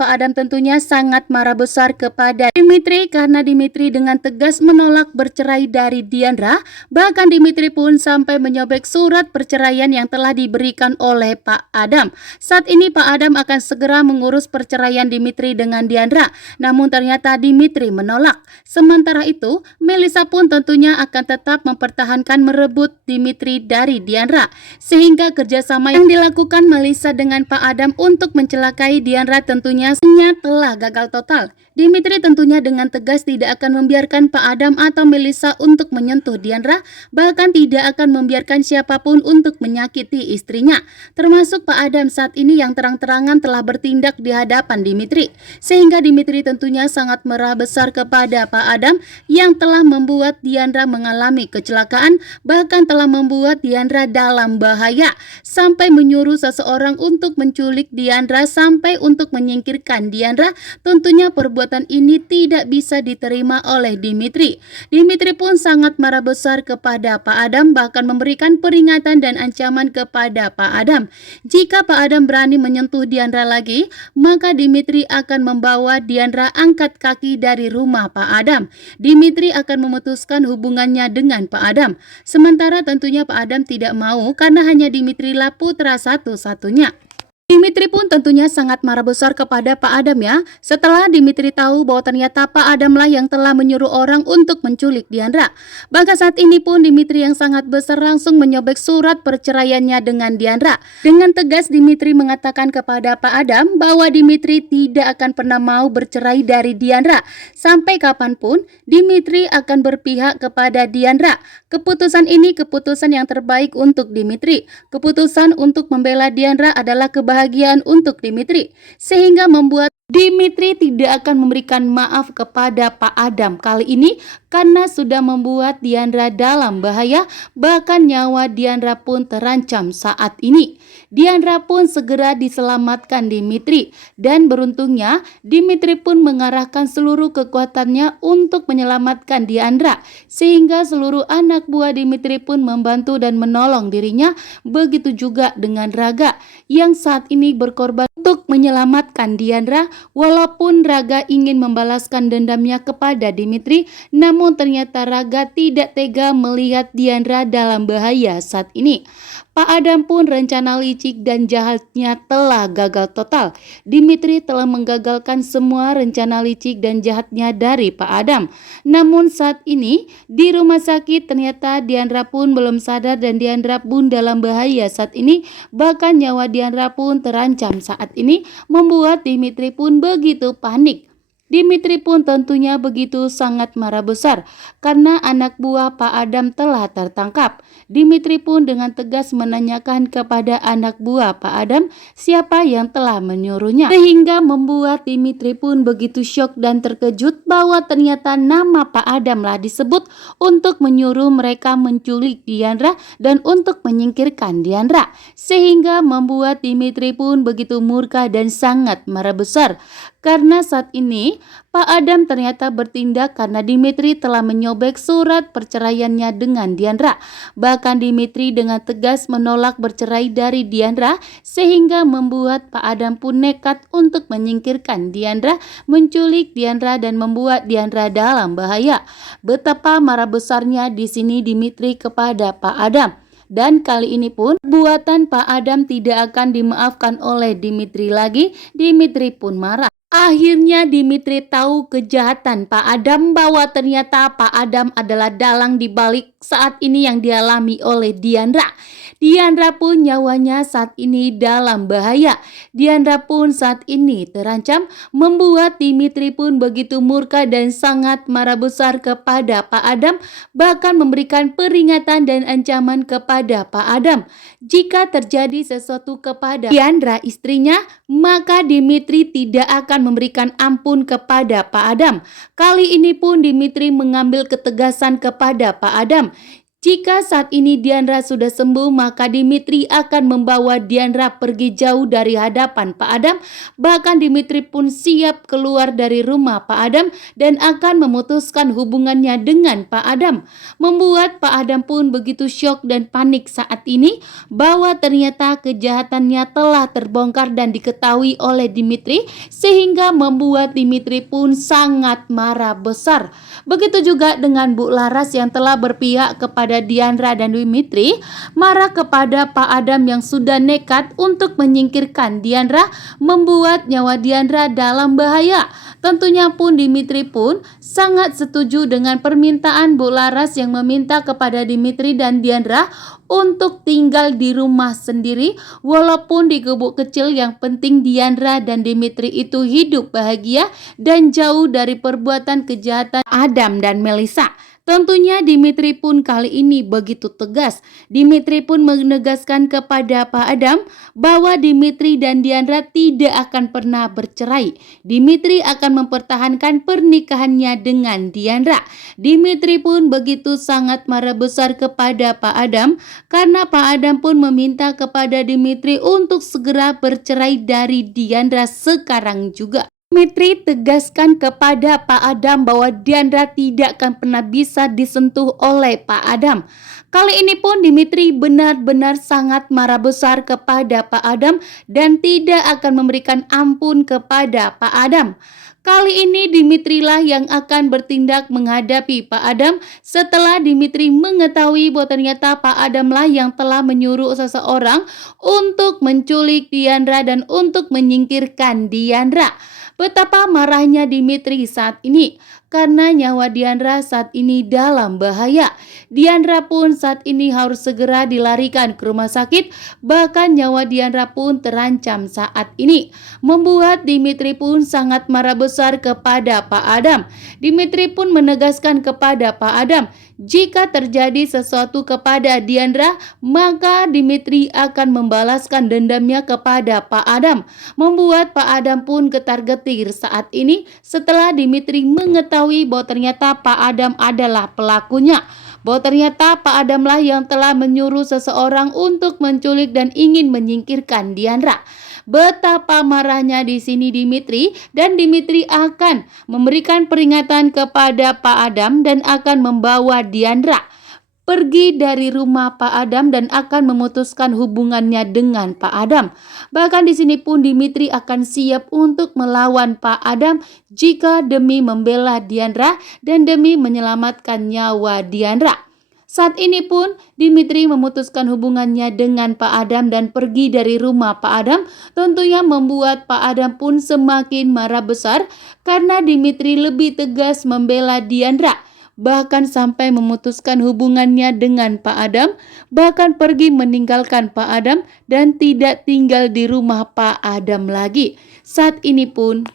Pak Adam tentunya sangat marah besar kepada Dimitri karena Dimitri dengan tegas menolak bercerai dari Diandra. Bahkan Dimitri pun sampai menyobek surat perceraian yang telah diberikan oleh Pak Adam. Saat ini Pak Adam akan segera mengurus perceraian Dimitri dengan Diandra. Namun ternyata Dimitri menolak. Sementara itu, Melissa pun tentunya akan tetap mempertahankan merebut Dimitri dari Diandra. Sehingga kerjasama yang dilakukan Melissa dengan Pak Adam untuk mencelakai Diandra tentunya telah gagal total. Dimitri tentunya dengan tegas tidak akan membiarkan Pak Adam atau Melissa untuk menyentuh Diandra, bahkan tidak akan membiarkan siapapun untuk menyakiti istrinya. Termasuk Pak Adam saat ini yang terang-terangan telah bertindak di hadapan Dimitri. Sehingga Dimitri tentunya sangat marah besar kepada Pak Adam yang telah membuat Diandra mengalami kecelakaan, bahkan telah membuat Diandra dalam bahaya, sampai menyuruh seseorang untuk menculik Diandra sampai untuk menyingkirkan Diandra. Tentunya perbuatan ini tidak bisa diterima oleh Dimitri. Dimitri pun sangat marah besar kepada Pak Adam, bahkan memberikan peringatan dan ancaman kepada Pak Adam. Jika Pak Adam berani menyentuh Diandra lagi, maka Dimitri akan membawa Diandra angkat kaki dari rumah Pak Adam. Dimitri akan memutuskan hubungannya dengan Pak Adam. Sementara tentunya Pak Adam tidak mau karena hanya Dimitri lah putra satu-satunya. Dimitri pun tentunya sangat marah besar kepada Pak Adam ya. Setelah Dimitri tahu bahwa ternyata Pak Adam lah yang telah menyuruh orang untuk menculik Diandra. Bahkan saat ini pun Dimitri yang sangat besar langsung menyobek surat perceraiannya dengan Diandra. Dengan tegas Dimitri mengatakan kepada Pak Adam bahwa Dimitri tidak akan pernah mau bercerai dari Diandra. Sampai kapanpun Dimitri akan berpihak kepada Diandra. Keputusan ini keputusan yang terbaik untuk Dimitri. Keputusan untuk membela Diandra adalah kebahagiaan untuk Dimitri, sehingga membuat Dimitri tidak akan memberikan maaf kepada Pak Adam kali ini karena sudah membuat Diandra dalam bahaya, bahkan nyawa Diandra pun terancam saat ini. Diandra pun segera diselamatkan Dimitri, dan beruntungnya Dimitri pun mengarahkan seluruh kekuatannya untuk menyelamatkan Diandra, sehingga seluruh anak buah Dimitri pun membantu dan menolong dirinya. Begitu juga dengan Raga yang saat ini berkorban untuk menyelamatkan Diandra. Walaupun Raga ingin membalaskan dendamnya kepada Dimitri, namun ternyata Raga tidak tega melihat Diandra dalam bahaya saat ini. Pak Adam pun rencana licik dan jahatnya telah gagal total. Dimitri telah menggagalkan semua rencana licik dan jahatnya dari Pak Adam. Namun saat ini di rumah sakit ternyata Diandra pun belum sadar dan Diandra pun dalam bahaya saat ini. Bahkan nyawa Diandra pun terancam saat ini, membuat Dimitri pun begitu panik. Dimitri pun tentunya begitu sangat marah besar karena anak buah Pak Adam telah tertangkap. Dimitri pun dengan tegas menanyakan kepada anak buah Pak Adam siapa yang telah menyuruhnya, sehingga membuat Dimitri pun begitu syok dan terkejut bahwa ternyata nama Pak Adam lah disebut untuk menyuruh mereka menculik Diandra dan untuk menyingkirkan Diandra, sehingga membuat Dimitri pun begitu murka dan sangat marah besar. Karena saat ini Pak Adam ternyata bertindak karena Dimitri telah menyobek surat perceraiannya dengan Diandra. Bahkan Dimitri dengan tegas menolak bercerai dari Diandra, sehingga membuat Pak Adam pun nekat untuk menyingkirkan Diandra, menculik Diandra dan membuat Diandra dalam bahaya. Betapa marah besarnya di sini Dimitri kepada Pak Adam. Dan kali ini pun buatan Pak Adam tidak akan dimaafkan oleh Dimitri lagi. Dimitri pun marah. Akhirnya Dimitri tahu kejahatan Pak Adam, bahwa ternyata Pak Adam adalah dalang di balik saat ini yang dialami oleh Diandra. Diandra pun nyawanya saat ini dalam bahaya. Diandra pun saat ini terancam, membuat Dimitri pun begitu murka dan sangat marah besar kepada Pak Adam, bahkan memberikan peringatan dan ancaman kepada Pak Adam. Jika terjadi sesuatu kepada Diandra istrinya, maka Dimitri tidak akan memberikan ampun kepada Pak Adam. Kali ini pun Dimitri mengambil ketegasan kepada Pak Adam. Jika saat ini Diandra sudah sembuh, maka Dimitri akan membawa Diandra pergi jauh dari hadapan Pak Adam. Bahkan Dimitri pun siap keluar dari rumah Pak Adam dan akan memutuskan hubungannya dengan Pak Adam. Membuat Pak Adam pun begitu syok dan panik saat ini bahwa ternyata kejahatannya telah terbongkar dan diketahui oleh Dimitri, sehingga membuat Dimitri pun sangat marah besar. Begitu juga dengan Bu Laras yang telah berpihak kepada Diandra dan Dimitri, marah kepada Pak Adam yang sudah nekat untuk menyingkirkan Diandra, membuat nyawa Diandra dalam bahaya. Tentunya pun Dimitri pun sangat setuju dengan permintaan Bu Laras yang meminta kepada Dimitri dan Diandra untuk tinggal di rumah sendiri walaupun di gubuk kecil. Yang penting Diandra dan Dimitri itu hidup bahagia dan jauh dari perbuatan kejahatan Adam dan Melissa. Tentunya Dimitri pun kali ini begitu tegas. Dimitri pun menegaskan kepada Pak Adam bahwa Dimitri dan Diandra tidak akan pernah bercerai. Dimitri akan mempertahankan pernikahannya dengan Diandra. Dimitri pun begitu sangat marah besar kepada Pak Adam karena Pak Adam pun meminta kepada Dimitri untuk segera bercerai dari Diandra sekarang juga. Dimitri tegaskan kepada Pak Adam bahwa Diandra tidak akan pernah bisa disentuh oleh Pak Adam. Kali ini pun Dimitri benar-benar sangat marah besar kepada Pak Adam dan tidak akan memberikan ampun kepada Pak Adam. Kali ini Dimitri lah yang akan bertindak menghadapi Pak Adam setelah Dimitri mengetahui bahwa ternyata Pak Adam lah yang telah menyuruh seseorang untuk menculik Diandra dan untuk menyingkirkan Diandra. Betapa marahnya Dimitri saat ini karena nyawa Diandra saat ini dalam bahaya. Diandra pun saat ini harus segera dilarikan ke rumah sakit, bahkan nyawa Diandra pun terancam saat ini. Membuat Dimitri pun sangat marah besar kepada Pak Adam. Dimitri pun menegaskan kepada Pak Adam, jika terjadi sesuatu kepada Diandra, maka Dimitri akan membalaskan dendamnya kepada Pak Adam. Membuat Pak Adam pun getar-getir saat ini setelah Dimitri mengetahui bahwa ternyata Pak Adam adalah pelakunya. Bahwa ternyata Pak Adam lah yang telah menyuruh seseorang untuk menculik dan ingin menyingkirkan Diandra. Betapa marahnya di sini Dimitri, dan Dimitri akan memberikan peringatan kepada Pak Adam dan akan membawa Diandra pergi dari rumah Pak Adam dan akan memutuskan hubungannya dengan Pak Adam. Bahkan di sini pun Dimitri akan siap untuk melawan Pak Adam jika demi membela Diandra dan demi menyelamatkan nyawa Diandra. Saat ini pun Dimitri memutuskan hubungannya dengan Pak Adam dan pergi dari rumah Pak Adam. Tentunya membuat Pak Adam pun semakin marah besar karena Dimitri lebih tegas membela Diandra. Bahkan sampai memutuskan hubungannya dengan Pak Adam, bahkan pergi meninggalkan Pak Adam dan tidak tinggal di rumah Pak Adam lagi. Saat ini pun